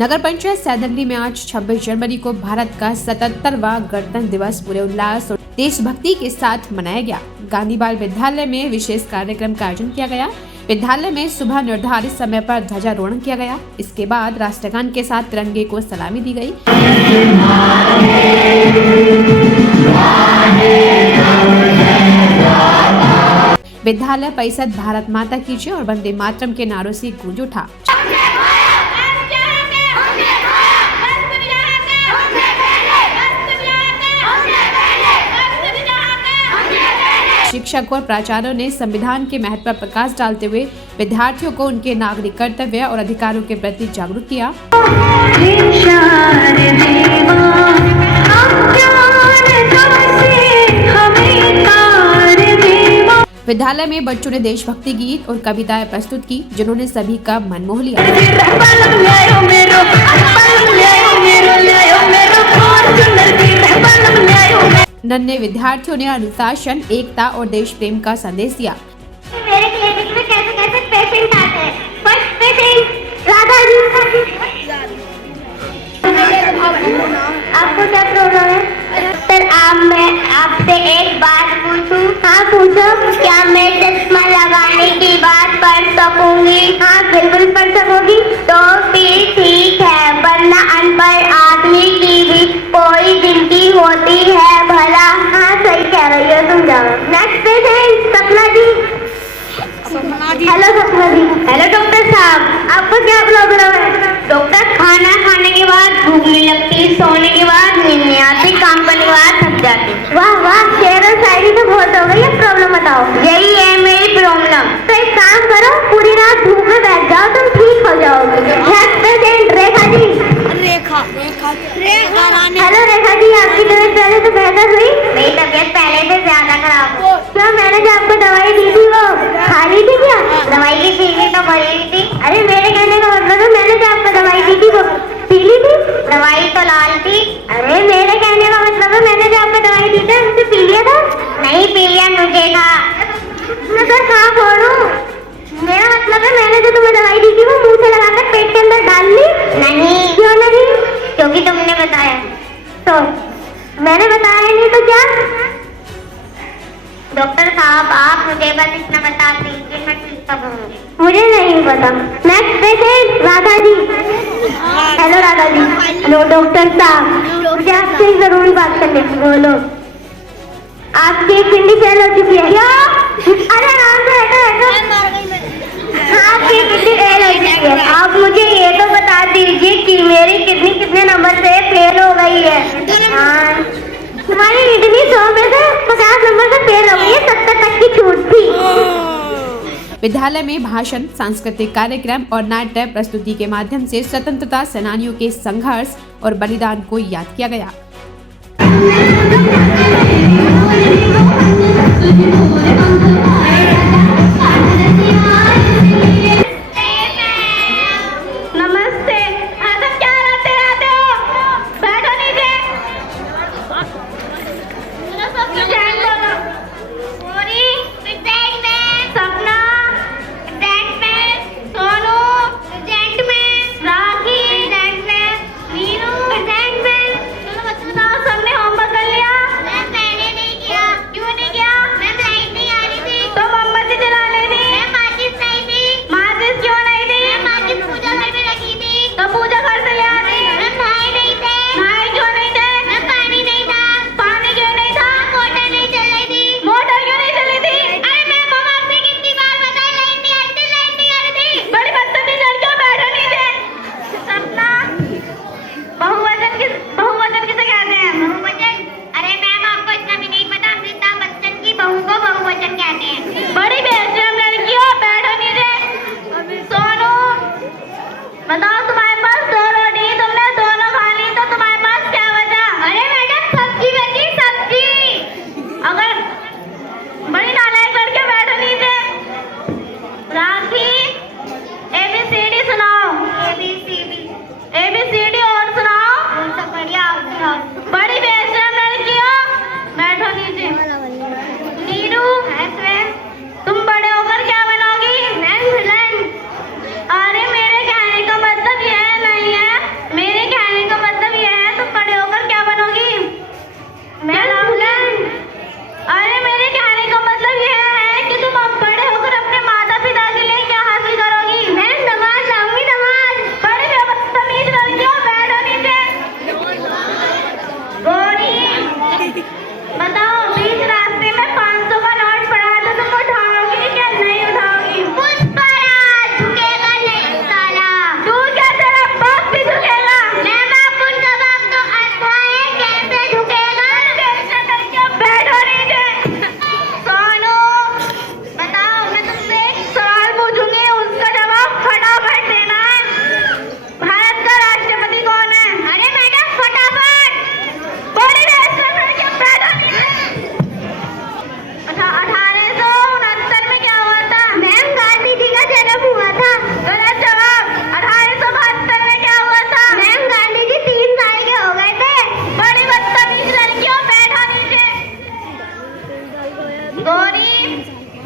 नगर पंचायत सैदंगली में आज 26 जनवरी को भारत का 77वां गणतंत्र दिवस पूरे उल्लास और देशभक्ति के साथ मनाया गया। गांधी बाल विद्यालय में विशेष कार्यक्रम का आयोजन किया गया। विद्यालय में सुबह निर्धारित समय पर ध्वजारोहण किया गया। इसके बाद राष्ट्रगान के साथ तिरंगे को सलामी दी गई। विद्यालय परिसर भारत माता की जय और वंदे मातरम के नारों से गूंज उठा। शिक्षक और प्राचार्यों ने संविधान के महत्व पर प्रकाश डालते हुए विद्यार्थियों को उनके नागरिक कर्तव्य और अधिकारों के प्रति जागरूक किया। विद्यालय में बच्चों ने देशभक्ति गीत और कविताएं प्रस्तुत की, जिन्होंने सभी का मन मोह लिया। नन्हे विद्यार्थियों ने अनुशासन, एकता और देश प्रेम का संदेश दिया। मेरे क्लिनिक में कैसे पेशेंट आते हैं। First patient Radha ji. आपको क्या प्रॉब्लम है? सर मैं आपसे एक बात पूछूं? हाँ पूछो। क्या मैं चश्मा लगाने की बात पढ़ सकूंगी? हाँ बिल्कुल पढ़ सकोगी। तो फिर ठीक है, वरना अनपढ़ आदमी की भी कोई गिनती होती है भला। हाँ सही कह रही हो तुम। जाओ नेक्स्ट पेशेंट सपना जी। हेलो सपना जी। हेलो डॉक्टर साहब, आपको क्या प्रॉब्लम है? डॉक्टर खाना खाने के बाद भूख नहीं लगती, सोने के बाद नींद नहीं आती, काम करने के बाद थक जाती। वाह वाह, शेर और शायरी तो बहुत हो गई है, प्रॉब्लम बताओ। यही है मेरी प्रॉब्लम। तो एक काम करो, पूरी रात भूख में बैठ जाओ, तुम ठीक हो जाओगे। Next patient Rekha ji. Hello Rekha ji, आपकी तबीयत पहले से बेहतर हुई? मेरी तबीयत पहले से ज्यादा खराब हो। क्या मैंने जो आपको दवाई दी थी वो खा ली थी? क्या दवाई की शीशी तो भरी थी? अरे मेरे कहने का मतलब है मैंने जो आपको दवाई दी थी वो पी ली थी? दवाई तो लाल थी। अरे मेरे कहने का मतलब है मैंने जो आपको दवाई दी थी उसे पी लिया था? नहीं पी लिया, मुझे था। मैं सर कहाँ फोड़ूं? मेरा मतलब है मैंने जो तुम्हें दवाई दी थी वो मुंह से लगाकर पेट के अंदर डाल ली? नहीं। क्यों नहीं? क्योंकि तुमने बताया। तो मैंने बताया नहीं तो क्या? डॉक्टर साहब आप मुझे बस इतना बता दीजिए, मैं ठीक करूंगी। मुझे नहीं पता। Next patient Radha ji. Hello Radha ji. Hello doctor साहब, मुझे आपसे एक जरूरी बात करनी है। बोलो। आपकी किडनी फेल हो चुकी है। क्या? अरे आराम से बैठो। आपकी किडनी फेल हो चुकी है। आप मुझे ये तो बता दीजिए कि मेरी किडनी कितने नंबर से फेल हो गई है? हाँ तुम्हारी किडनी 100 में से 50 नंबर से फेल हो गई है, 70 तक की छूट थी। विद्यालय में भाषण, सांस्कृतिक कार्यक्रम और नाट्य प्रस्तुति के माध्यम से स्वतंत्रता सेनानियों के संघर्ष और बलिदान को याद किया गया। नमस्ते। सब क्या रहते हो? बैठो नीचे। पूरी सपना सोनू राखी मीनू चलो बच्चों बताओ, सबने होमवर्क कर लिया? मैंने नहीं किया। क्यों नहीं किया? मैं नहीं आई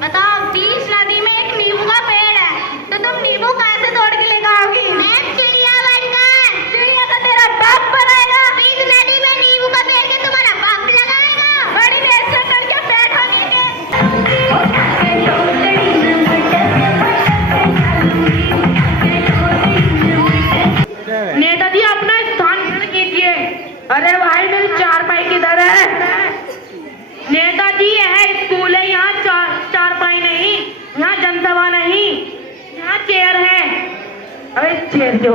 बताओ, बीच नदी में एक नींबू का पेड़ है, तो तुम नींबू कैसे तोड़ के लेकर आओगी? मैं चिड़िया बनकर। चिड़िया का तेरा बाप बनाएगा। बीच नदी में नींबू का पेड़ के तुम्हारा बाप लगाएगा। बड़ी देर से करके बैठो लेके। नेताजी अपना स्थान ग्रहण कीजिए। अरे भाई, मेरी चारपाई किधर है? नेताजी, यह स्कूल है, यहाँ चारपाई नहीं, यहाँ जनसभा नहीं, यहाँ चेयर है। अरे चेयर जो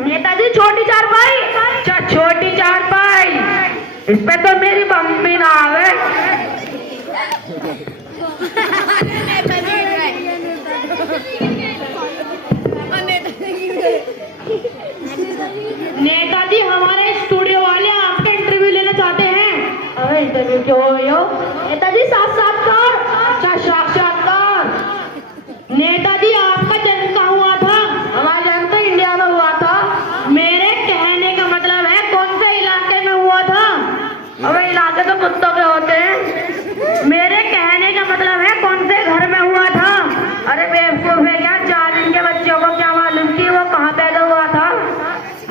नेताजी, छोटी चारपाई। अच्छा, छोटी चारपाई, इस पे तो मेरी मम्मी ना आवे। नेताजी, हमारे स्टूडियो वाले आपका इंटरव्यू लेना चाहते हैं। अरे इंटरव्यू क्यों हो? नेताजी, साक्षात्कार। अच्छा, साक्षात्कार। नेताजी, आपका जन्म कहाँ हुआ था? हमारा जन्म तो इंडिया में हुआ था। मेरे कहने का मतलब है, कौन से इलाके में हुआ था? अबे इलाके तो कुत्तों के होते हैं। मेरे कहने का मतलब है, कौन से घर में हुआ था? अरे बेवकूफ है क्या? 4 दिन के बच्चों को क्या मालूम कि वो कहाँ पैदा हुआ था?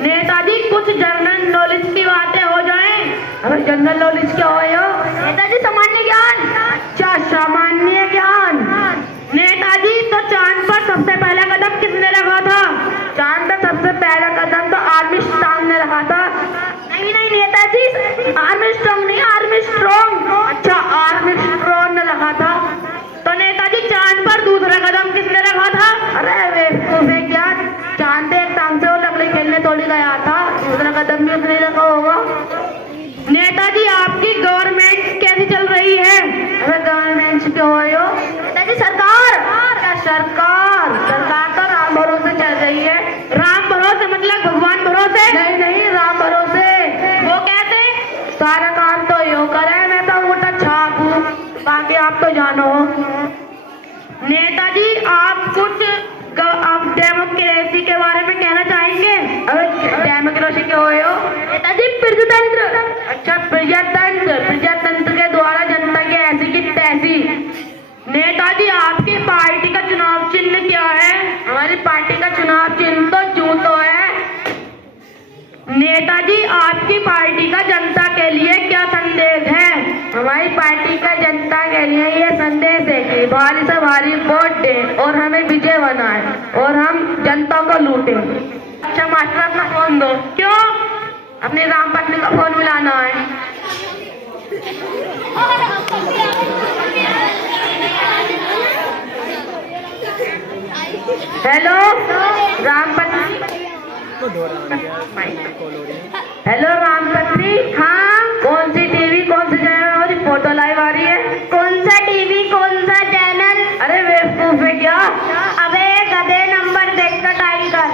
नेताजी, कुछ जनरल नॉलेज की बातें हो जाएं। अरे जनरल नॉलेज क्या हो? नेताजी, सामान्य ज्ञान। क्या सामान्य ज्ञान? नेताजी, तो चांद पर सबसे पहला कदम किसने रखा था? चांद पर सबसे पहला कदम तो आर्मस्ट्रांग ने रखा था। नहीं नहीं नेताजी, आर्मस्ट्रांग नहीं, आर्मस्ट्रांग। अच्छा, आर्मस्ट्रांग ने रखा था। तो नेताजी, चांद पर दूसरा कदम किसने रखा था? अरे बेवकूफ है क्या? चांद एक टांग से वो लकड़ी खेलने थोड़ी गया था, दूसरा कदम भी उसने रखा होगा। नेताजी, आपकी गवर्नमेंट कैसी चल रही है? अरे गवर्नमेंट क्यों हो? नेताजी, सरकार। क्या सरकार? सरकार तो राम भरोसे चल रही है। राम भरोसे मतलब भगवान भरोसे? नहीं नहीं, राम भरोसे। वो कैसे? सारा काम तो यो करे, मैं तो मोटा छाप हूँ, बाकी आप तो जानो। नेताजी, आप कुछ डेमोक्रेसी के बारे में कहना चाहेंगे? अरे डेमोक्रेसी क्यों हो? नेताजी, प्रजातंत्र। अच्छा, प्रजातंत्र। प्रजातंत्र के द्वारा जनता की ऐसी की तैसी। नेताजी, आपकी पार्टी का चुनाव चिन्ह क्या है? हमारी पार्टी का चुनाव चिन्ह तो जूतो है। नेताजी, आपकी पार्टी का जनता के लिए क्या संदेश है? हमारी पार्टी का जनता के लिए ये संदेश है कि भारी से भारी वोट दें और हमें विजय बनाएं और हम जनता को लूटें। अच्छा मास्टर, अपना फोन दो। क्यों? अपनी राम पत्नी का फोन मिलाना है। हेलो राम पत्नी। हेलो राम पत्नी। हाँ, कौन सी टीवी, कौन सी चैनल और फोटो लाइव आ रही है? कौन सा टीवी, कौन सा चैनल? अरे बेवकूफ है क्या? अबे गधे, नंबर देख कर टाइप कर।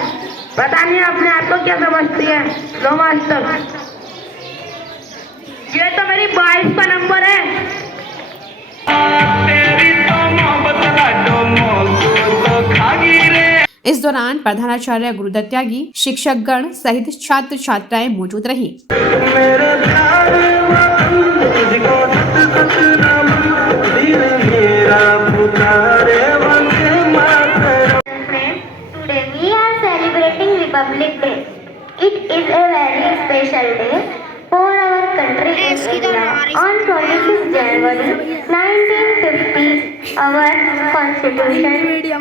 पता नहीं अपने आप को क्या समझती है। लो मास्टर, ये तो मेरी 22 का नंबर है। इस दौरान प्रधानाचार्य गुरुदत्त त्यागी, शिक्षकगण सहित छात्र छात्राएं मौजूद रही। Today we are celebrating Republic Day. It is a very special day for our country India. On 26 January 1950, our Constitution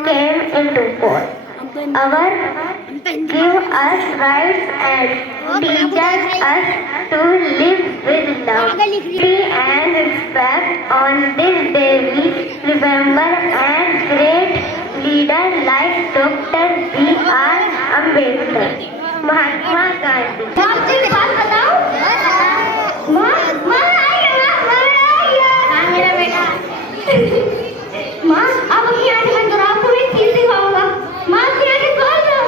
came into force. Our give us rights and teaches us to live with love and respect. On this day we remember and great leader like Dr. B.R. Ambedkar, Mahatma Gandhi. बात बताओ। मेरा बेटा। माँ, अब अपनी आंखें बंद करो, आपको मैं एक चीज दिखाऊंगा। माँ, अपनी आंखें खोल दो।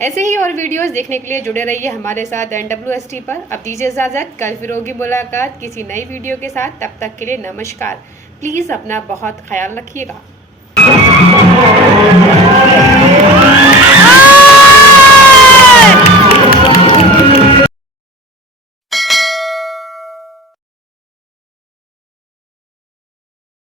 ऐसे ही और वीडियोस देखने के लिए जुड़े रहिए हमारे साथ NWST पर। अब दीजिए इजाजत, कल फिर होगी मुलाकात किसी नई वीडियो के साथ। तब तक के लिए नमस्कार। प्लीज अपना बहुत ख्याल रखिएगा।